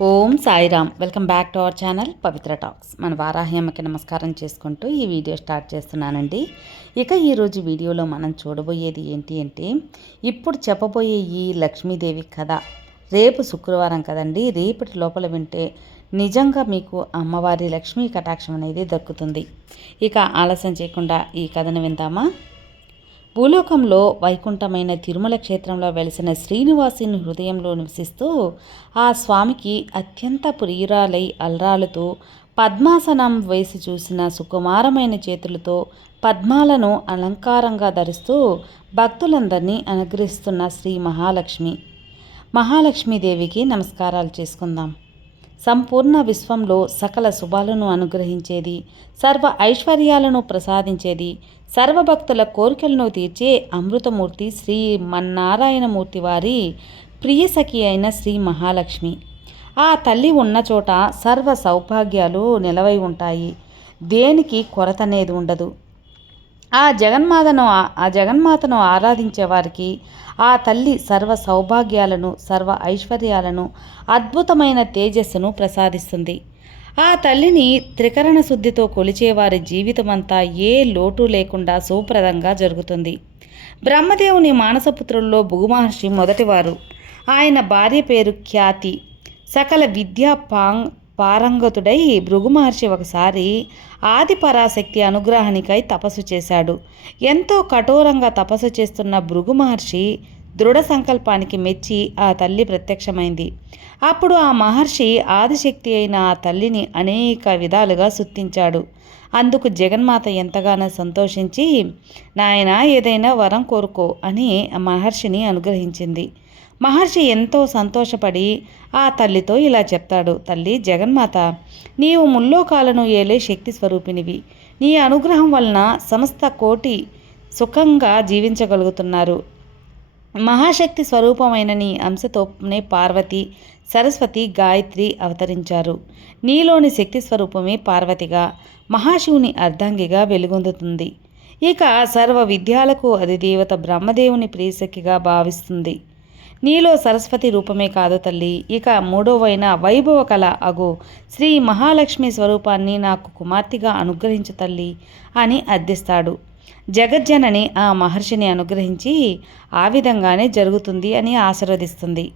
Om Sairam. Welcome back to our channel Pavitra talks. మన వారాహ్యమ్మకి నమస్కారం చేసుకుంటూ ఈ వీడియో స్టార్ట్ చేస్తున్నానండి. ఇక ఈరోజు వీడియోలో మనం చూడబోయేది ఏంటి అంటే ఇప్పుడు చెప్పబోయే ఈ లక్ష్మీదేవి కథ రేపు శుక్రవారం కదండి. రేపటి లోపల వింటే నిజంగా మీకు అమ్మవారి లక్ష్మీ కటాక్షం అనేది దక్కుతుంది. ఇక ఆలస్యం చేయకుండా ఈ కథను విందామా? భూలోకంలో వైకుంఠమైన తిరుమల క్షేత్రంలో వెలిసిన శ్రీనివాసుని హృదయంలో నివసిస్తూ ఆ స్వామికి అత్యంత ప్రియురాలై అల్రాలుతూ పద్మాసనం వేసి చూసిన సుకుమారమైన చేతులతో పద్మాలను అలంకారంగా ధరిస్తూ భక్తులందరినీ అనుగ్రహిస్తున్న శ్రీ మహాలక్ష్మి. మహాలక్ష్మీదేవికి నమస్కారాలు చేసుకుందాం. సంపూర్ణ విశ్వంలో సకల శుభాలను అనుగ్రహించేది సర్వ ఐశ్వర్యాలను ప్రసాదించేది సర్వభక్తుల కోరికలను తీర్చే అమృతమూర్తి శ్రీ మన్నారాయణమూర్తి వారి ప్రియసఖి అయిన శ్రీ మహాలక్ష్మి. ఆ తల్లి ఉన్న చోట సర్వ సౌభాగ్యాలు నిలవై ఉంటాయి. దేనికి కొరత అనేది ఉండదు. ఆ జగన్మాతను ఆ జగన్మాతను ఆరాధించే వారికి ఆ తల్లి సర్వ సౌభాగ్యాలను సర్వ ఐశ్వర్యాలను అద్భుతమైన తేజస్సును ప్రసాదిస్తుంది. ఆ తల్లిని త్రికరణ శుద్ధితో కొలిచేవారి జీవితమంతా ఏ లోటు లేకుండా సుప్రదంగా జరుగుతుంది. బ్రహ్మదేవుని మానసపుత్రుల్లో భూమహర్షి మొదటివారు. ఆయన భార్య పేరు ఖ్యాతి. సకల విద్యా పాంగ్ పారంగతుడై భృగు మహర్షి ఒకసారి ఆది పరాశక్తి అనుగ్రహానికై తపస్సు చేశాడు. ఎంతో కఠోరంగా తపస్సు చేస్తున్న భృగు మహర్షి దృఢ సంకల్పానికి మెచ్చి ఆ తల్లి ప్రత్యక్షమైంది. అప్పుడు ఆ మహర్షి ఆదిశక్తి అయిన ఆ తల్లిని అనేక విధాలుగా సుత్తించాడు. అందుకు జగన్మాత ఎంతగానో సంతోషించి నాయన ఏదైనా వరం కోరుకో అని మహర్షిని అనుగ్రహించింది. మహర్షి ఎంతో సంతోషపడి ఆ తల్లితో ఇలా చెప్తాడు తల్లి జగన్మాత నీవు ముల్లోకాలను ఏలే శక్తి స్వరూపినివి. నీ అనుగ్రహం వలన సమస్త కోటి సుఖంగా జీవించగలుగుతున్నారు. మహాశక్తి స్వరూపమైన నీ అంశతోనే పార్వతి సరస్వతి గాయత్రి అవతరించారు. నీలోని శక్తి స్వరూపమే పార్వతిగా మహాశివుని అర్ధాంగిగా వెలుగొందుతుంది. ఇక సర్వ విద్యాలకు అధిదేవత బ్రహ్మదేవుని ప్రియశక్తిగా భావిస్తుంది. నీలో సరస్వతి రూపమే కాదు తల్లి. ఇక మూడవైన వైభవ కళ అగు. శ్రీ మహాలక్ష్మి స్వరూపాన్ని నాకు కుమార్తెగా అనుగ్రహించు తల్లి అని అర్థిస్తాడు. జగజ్జనని ఆ మహర్షిని అనుగ్రహించి ఆ విధంగానే జరుగుతుంది అని ఆశీర్వదిస్తుంది.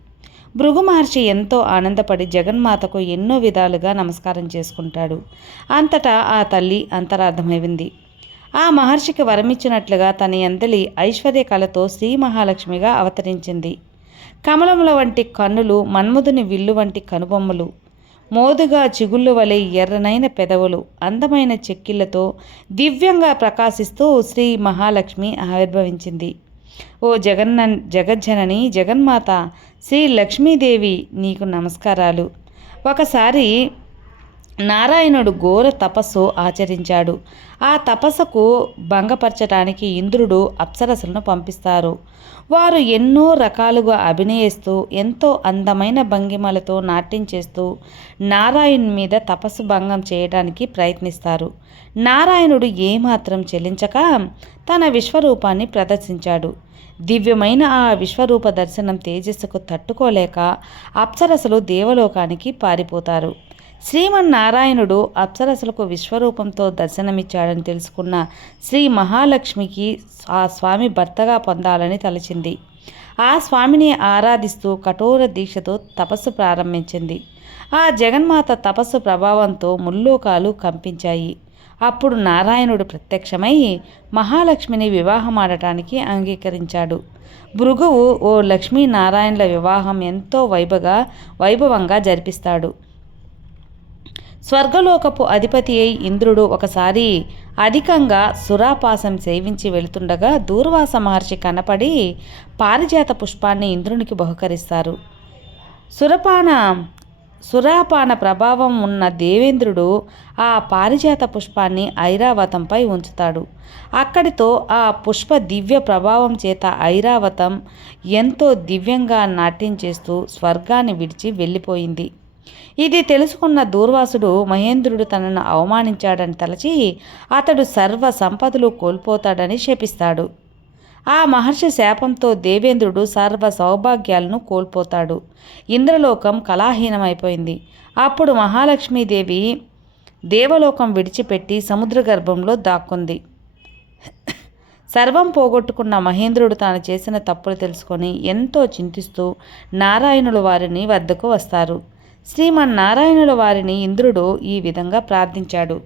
భృగు మహర్షి ఎంతో ఆనందపడి జగన్మాతకు ఎన్నో విధాలుగా నమస్కారం చేసుకుంటాడు. అంతటా ఆ తల్లి అంతరార్థమైంది. ఆ మహర్షికి వరమిచ్చినట్లుగా తన ఎందలి ఐశ్వర్య కళతో శ్రీ మహాలక్ష్మిగా అవతరించింది. కమలముల వంటి కన్నులు మన్ముదుని విల్లు వంటి కనుబొమ్మలు మోదుగా చిగుళ్ళు వలె ఎర్రనైన పెదవులు అందమైన చెక్కిళ్ళతో దివ్యంగా ప్రకాశిస్తూ శ్రీ మహాలక్ష్మి ఆవిర్భవించింది. ఓ జగన్న జగజ్జనని జగన్మాత శ్రీ లక్ష్మీదేవి నీకు నమస్కారాలు. ఒకసారి నారాయణుడు ఘోర తపస్సు ఆచరించాడు. ఆ తపస్సుకు భంగపరచడానికి ఇంద్రుడు అప్సరసులను పంపిస్తారు. వారు ఎన్నో రకాలుగా అభినయిస్తూ ఎంతో అందమైన భంగిమలతో నాట్యం చేస్తూ నారాయణ్ మీద తపస్సు భంగం చేయడానికి ప్రయత్నిస్తారు. నారాయణుడు ఏమాత్రం చెల్లించక తన విశ్వరూపాన్ని ప్రదర్శించాడు. దివ్యమైన ఆ విశ్వరూప దర్శనం తేజస్సుకు తట్టుకోలేక అప్సరసులు దేవలోకానికి పారిపోతారు. శ్రీమన్నారాయణుడు అప్సరసులకు విశ్వరూపంతో దర్శనమిచ్చాడని తెలుసుకున్న శ్రీ మహాలక్ష్మికి ఆ స్వామి భర్తగా పొందాలని తలచింది. ఆ స్వామిని ఆరాధిస్తూ కఠోర దీక్షతో తపస్సు ప్రారంభించింది. ఆ జగన్మాత తపస్సు ప్రభావంతో ముల్లోకాలు కంపించాయి. అప్పుడు నారాయణుడు ప్రత్యక్షమై మహాలక్ష్మిని వివాహమాడటానికి అంగీకరించాడు. భృగువు ఓ లక్ష్మీనారాయణుల వివాహం ఎంతో వైభగా వైభవంగా జరిపిస్తాడు. స్వర్గలోకపు అధిపతి అయి ఇంద్రుడు ఒకసారి అధికంగా సురాపాసం సేవించి వెళుతుండగా దూర్వాస మహర్షి కనపడి పారిజాత పుష్పాన్ని ఇంద్రునికి బహుకరిస్తారు. సురపాన సురాపాన ప్రభావం ఉన్న దేవేంద్రుడు ఆ పారిజాత పుష్పాన్ని ఐరావతంపై ఉంచుతాడు. అక్కడితో ఆ పుష్ప దివ్య ప్రభావం చేత ఐరావతం ఎంతో దివ్యంగా నాట్యం చేస్తూ స్వర్గాన్ని విడిచి వెళ్ళిపోయింది. ఇది తెలుసుకున్న దూర్వాసుడు మహేంద్రుడు తనను అవమానించాడని తలచి అతడు సర్వ సంపదలు కోల్పోతాడని శపిస్తాడు. ఆ మహర్షి శాపంతో దేవేంద్రుడు సర్వ సౌభాగ్యాలను కోల్పోతాడు. ఇంద్రలోకం కళాహీనమైపోయింది. అప్పుడు మహాలక్ష్మీదేవి దేవలోకం విడిచిపెట్టి సముద్ర గర్భంలో దాక్కుంది. సర్వం పోగొట్టుకున్న మహేంద్రుడు తాను చేసిన తప్పులు తెలుసుకొని ఎంతో చింతిస్తూ నారాయణుల వారిని వద్దకు వస్తారు. శ్రీమన్నారాయణుల వారిని ఇంద్రుడు ఈ విధంగా ప్రార్థించాడు.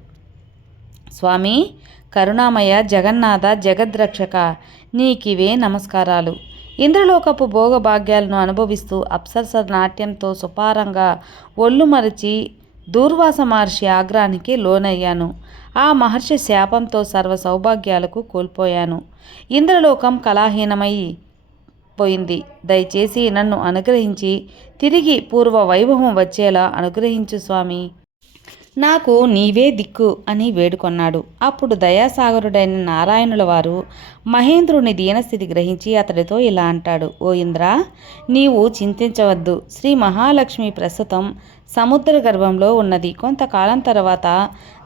స్వామి కరుణామయ జగన్నాథ జగద్రక్షక నీకివే నమస్కారాలు. ఇంద్రలోకపు భోగభాగ్యాలను అనుభవిస్తూ అప్సరస నాట్యంతో సుపారంగా ఒళ్ళు మరచి దూర్వాస మహర్షి ఆగ్రహానికి లోనయ్యాను. ఆ మహర్షి శాపంతో సర్వ సౌభాగ్యాలకు కోల్పోయాను. ఇంద్రలోకం కళాహీనమై పోయింది. దయచేసి నన్ను అనుగ్రహించి తిరిగి పూర్వ వైభవం వచ్చేలా అనుగ్రహించు స్వామి. నాకు నీవే దిక్కు అని వేడుకొన్నాడు. అప్పుడు దయాసాగరుడైన నారాయణుల వారు మహేంద్రుని దీనస్థితి గ్రహించి అతడితో ఇలా అంటాడు. ఓ ఇంద్ర నీవు చింతించవద్దు. శ్రీ మహాలక్ష్మి ప్రస్తుతం సముద్ర గర్భంలో ఉన్నది. కొంతకాలం తర్వాత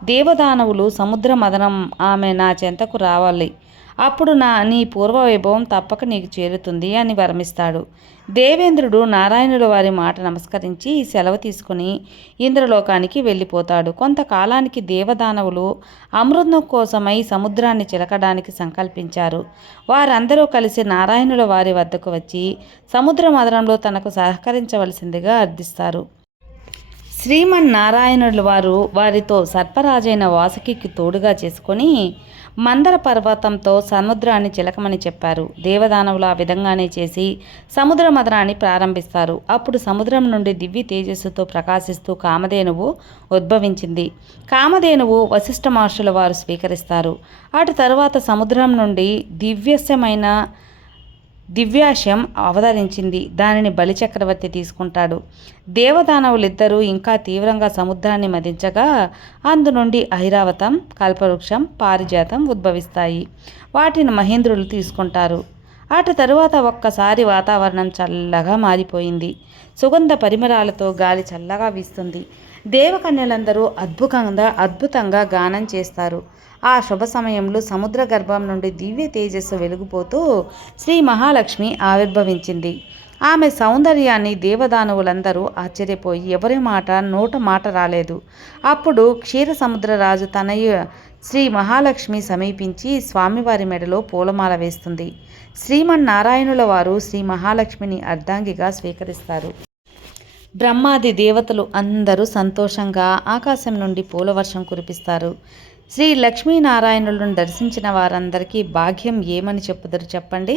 దేవదానవులు సముద్ర మదనం ఆమె నా చెంతకు రావాలి. అప్పుడు నా నీ పూర్వ వైభవం తప్పక నీకు చేరుతుంది అని వరమిస్తాడు. దేవేంద్రుడు నారాయణుల వారి మాట నమస్కరించి సెలవు తీసుకుని ఇంద్రలోకానికి వెళ్ళిపోతాడు. కొంతకాలానికి దేవదానవులు అమృతం కోసమై సముద్రాన్ని చిలకడానికి సంకల్పించారు. వారందరూ కలిసి నారాయణుల వారి వద్దకు వచ్చి సముద్ర మదనంలో తనకు సహకరించవలసిందిగా అర్థిస్తారు శ్రీమన్నారాయణుల వారు వారితో సర్పరాజైన వాసుకికి తోడుగా చేసుకొని మందర పర్వతంతో సముద్రాన్ని చిలకమని చెప్పారు. దేవదానవులు ఆ విధంగానే చేసి సముద్ర మదనాన్ని ప్రారంభిస్తారు. అప్పుడు సముద్రం నుండి దివ్య తేజస్సుతో ప్రకాశిస్తూ కామధేనువు ఉద్భవించింది. కామధేనువు వశిష్ఠ మహర్షుల వారు స్వీకరిస్తారు. అటు తరువాత సముద్రం నుండి దివ్యస్యమైన దివ్యాశయం అవతరించింది దానిని బలిచక్రవర్తి తీసుకుంటాడు. దేవదానవులిద్దరూ ఇంకా తీవ్రంగా సముద్రాన్ని మదించగా అందు నుండి ఐరావతం కల్పవృక్షం పారిజాతం ఉద్భవిస్తాయి. వాటిని మహేంద్రులు తీసుకుంటారు. అటు తరువాత ఒక్కసారి వాతావరణం చల్లగా మారిపోయింది. సుగంధ పరిమళాలతో గాలి చల్లగా వీస్తుంది. దేవకన్యలందరూ అద్భుతంగా అద్భుతంగా గానం చేస్తారు. ఆ శుభ సమయంలో సముద్ర గర్భం నుండి దివ్య తేజస్సు వెలుగుపోతూ శ్రీ మహాలక్ష్మి ఆవిర్భవించింది. ఆమె సౌందర్యాన్ని దేవదానవులందరూ ఆశ్చర్యపోయి ఎవరి మాట నోట మాట రాలేదు. అప్పుడు క్షీర సముద్రరాజు తనయ శ్రీ మహాలక్ష్మి సమీపించి స్వామివారి మెడలో పూలమాల వేస్తుంది. శ్రీమన్నారాయణుల వారు శ్రీ మహాలక్ష్మిని అర్ధాంగిగా స్వీకరిస్తారు. బ్రహ్మాది దేవతలు అందరూ సంతోషంగా ఆకాశం నుండి పూలవర్షం కురిపిస్తారు. శ్రీ లక్ష్మీనారాయణులను దర్శించిన వారందరికీ భాగ్యం ఏమని చెప్పుదరు చెప్పండి?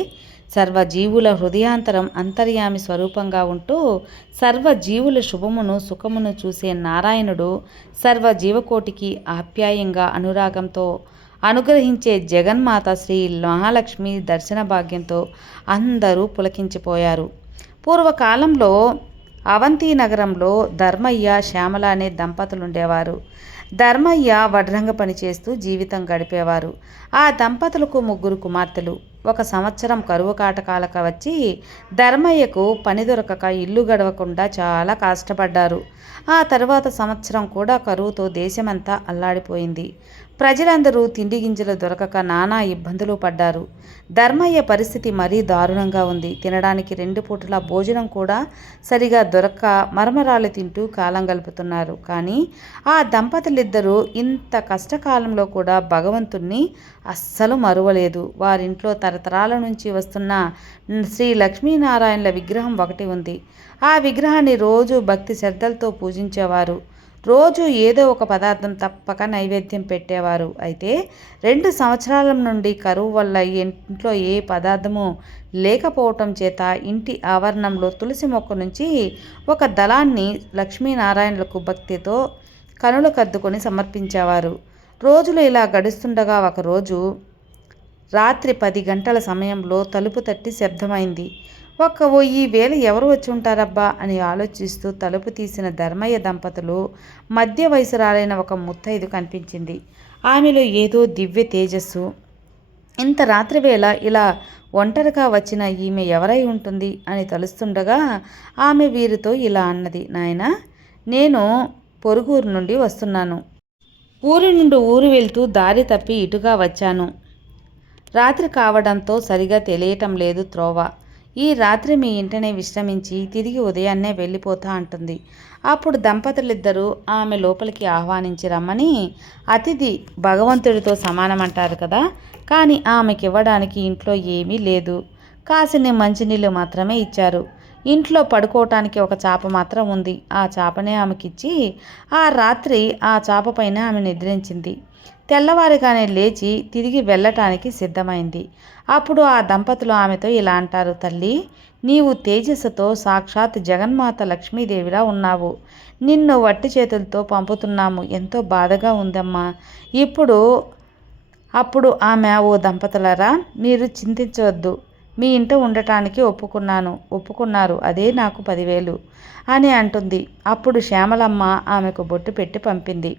సర్వజీవుల హృదయాంతరం అంతర్యామి స్వరూపంగా ఉంటూ సర్వజీవుల శుభమును సుఖమును చూసే నారాయణుడు సర్వజీవకోటికి ఆప్యాయంగా అనురాగంతో అనుగ్రహించే జగన్మాత శ్రీ మహాలక్ష్మి దర్శన భాగ్యంతో అందరూ పులకించిపోయారు. పూర్వకాలంలో అవంతి నగరంలో ధర్మయ్య శ్యామల అనే దంపతులు ఉండేవారు ధర్మయ్య వడ్రంగ పనిచేస్తూ జీవితం గడిపేవారు. ఆ దంపతులకు ముగ్గురు కుమార్తెలు. ఒక సంవత్సరం కరువు కాటకాలక వచ్చి ధర్మయ్యకు పని దొరకక ఇల్లు గడవకుండా చాలా కష్టపడ్డారు. ఆ తర్వాత సంవత్సరం కూడా కరువుతో దేశమంతా అల్లాడిపోయింది. ప్రజలందరూ తిండి గింజలు దొరకక నానా ఇబ్బందులు పడ్డారు. ధర్మయ్య పరిస్థితి మరీ దారుణంగా ఉంది. తినడానికి రెండు పూటల భోజనం కూడా సరిగా దొరక్క మరమరాలు తింటూ కాలం గలుపుతున్నారు కానీ ఆ దంపతులిద్దరూ ఇంత కష్టకాలంలో కూడా భగవంతుణ్ణి అస్సలు మరువలేదు. వారింట్లో తరతరాల నుంచి వస్తున్న శ్రీ లక్ష్మీనారాయణల విగ్రహం ఒకటి ఉంది. ఆ విగ్రహాన్ని రోజు భక్తి శ్రద్ధలతో పూజించేవారు. రోజు ఏదో ఒక పదార్థం తప్పక నైవేద్యం పెట్టేవారు. అయితే రెండు సంవత్సరాల నుండి కరువు వల్ల ఇంట్లో ఏ పదార్థము లేకపోవటం చేత ఇంటి ఆవరణంలో తులసి మొక్క నుంచి ఒక దళాన్ని లక్ష్మీనారాయణులకు భక్తితో కనులు కద్దుకొని సమర్పించేవారు. రోజులు ఇలా గడుస్తుండగా ఒకరోజు రాత్రి పది గంటల సమయంలో తలుపు తట్టి శబ్దమైంది. ఒక్క ఓ ఈ వేళ ఎవరు వచ్చి ఉంటారబ్బా అని ఆలోచిస్తూ తలుపు తీసిన ధర్మయ్య దంపతులు మధ్య వయసురాలైన ఒక ముత్తైదు కనిపించింది. ఆమెలో ఏదో దివ్య తేజస్సు. ఇంత రాత్రి వేళ ఇలా ఒంటరిగా వచ్చిన ఈమె ఎవరై ఉంటుంది అని తలుస్తుండగా ఆమె వీరితో ఇలా అన్నది నాయన నేను పొరుగురు నుండి వస్తున్నాను. ఊరి నుండి ఊరు వెళ్తూ దారి తప్పి ఇటుగా వచ్చాను. రాత్రి కావడంతో సరిగా తెలియటం లేదు త్రోవ. ఈ రాత్రి మీ ఇంటనే విశ్రమించి తిరిగి ఉదయాన్నే వెళ్ళిపోతా అంటుంది. అప్పుడు దంపతులిద్దరూ ఆమె లోపలికి ఆహ్వానించి రమ్మని అతిథి భగవంతుడితో సమానమంటారు కదా కానీ ఆమెకి ఇవ్వడానికి ఇంట్లో ఏమీ లేదు. కాసిని మంచినీళ్ళు మాత్రమే ఇచ్చారు. ఇంట్లో పడుకోవటానికి ఒక చాప మాత్రం ఉంది. ఆ చేపనే ఆమెకిచ్చి ఆ రాత్రి ఆ చేప పైన ఆమె నిద్రించింది. తెల్లవారిగానే లేచి తిరిగి వెళ్ళటానికి సిద్ధమైంది. అప్పుడు ఆ దంపతులు ఆమెతో ఇలా అంటారు తల్లి నీవు తేజస్సుతో సాక్షాత్ జగన్మాత లక్ష్మీదేవిలా ఉన్నావు. నిన్ను వట్టి చేతులతో పంపుతున్నాము. ఎంతో బాధగా ఉందమ్మా. ఇప్పుడు అప్పుడు ఆమె ఓ దంపతులరా మీరు చింతించవద్దు. మీ ఇంట ఉండటానికి ఒప్పుకున్నాను. ఒప్పుకున్నారు. అదే నాకు పదివేలు. అని అంటుంది. అప్పుడు శ్యామలమ్మ ఆమెకు బొట్టు పెట్టి పంపింది.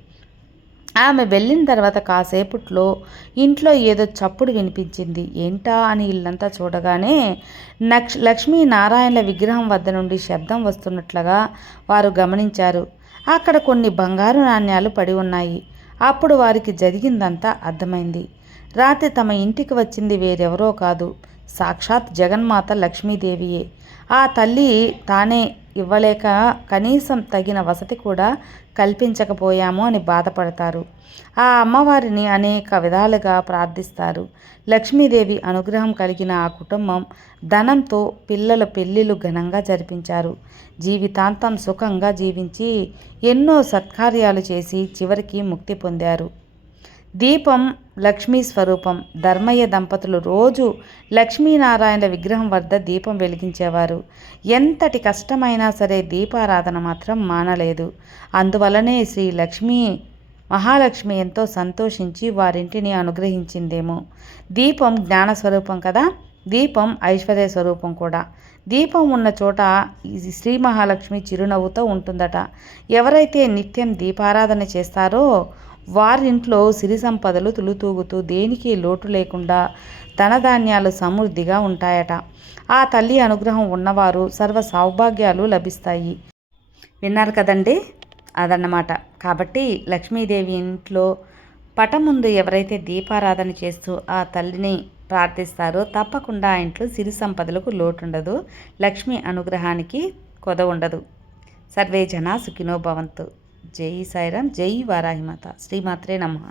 ఆమె వెళ్ళిన తర్వాత కాసేపట్లో ఇంట్లో ఏదో చప్పుడు వినిపించింది. ఏంటా అని ఇల్లంతా చూడగానే నక్ష లక్ష్మీనారాయణల విగ్రహం వద్ద నుండి శబ్దం వస్తున్నట్లుగా వారు గమనించారు. అక్కడ కొన్ని బంగారు నాణ్యాలు పడి ఉన్నాయి. అప్పుడు వారికి జరిగిందంతా అర్థమైంది. రాత్రి తమ ఇంటికి వచ్చింది వేరెవరో కాదు. సాక్షాత్ జగన్మాత లక్ష్మీదేవియే. ఆ తల్లి తానే ఇవ్వలేక కనీసం తగిన వసతి కూడా కల్పించకపోయాము అని బాధపడతారు. ఆ అమ్మవారిని అనేక విధాలుగా ప్రార్థిస్తారు. లక్ష్మీదేవి అనుగ్రహం కలిగిన ఆ కుటుంబం ధనంతో పిల్లల పెళ్ళిళ్ళు ఘనంగా జరిపించారు. జీవితాంతం సుఖంగా జీవించి ఎన్నో సత్కార్యాలు చేసి చివరికి ముక్తి పొందారు. దీపం లక్ష్మీ స్వరూపం. ధర్మయ్య దంపతులు రోజు లక్ష్మీనారాయణ విగ్రహం వద్ద దీపం వెలిగించేవారు. ఎంతటి కష్టమైనా సరే దీపారాధన మాత్రం మానలేదు. అందువలనే శ్రీ లక్ష్మీ మహాలక్ష్మి ఎంతో సంతోషించి వారింటిని అనుగ్రహించిందేమో. దీపం జ్ఞాన స్వరూపం కదా? దీపం ఐశ్వర్య స్వరూపం కూడా. దీపం ఉన్న చోట శ్రీ మహాలక్ష్మి చిరునవ్వుతో ఉంటుందట. ఎవరైతే నిత్యం దీపారాధన చేస్తారో వారింట్లో సిరి సంపదలు తులుతూగుతూ దేనికి లోటు లేకుండా ధనధాన్యాలు సమృద్ధిగా ఉంటాయట. ఆ తల్లి అనుగ్రహం ఉన్నవారు సర్వ సౌభాగ్యాలు లభిస్తాయి. విన్నారు కదండి? అదన్నమాట. కాబట్టి లక్ష్మీదేవి ఇంట్లో పటం ముందు ఎవరైతే దీపారాధన చేస్తూ ఆ తల్లిని ప్రార్థిస్తారో తప్పకుండా ఆ ఇంట్లో సిరి సంపదలకు లోటుండదు. లక్ష్మి అనుగ్రహానికి కొద ఉండదు సర్వే జనా సుఖినో భవంతు. జై సాయిరామ్ జై వారాహిమాత. శ్రీమాత్రే నమ.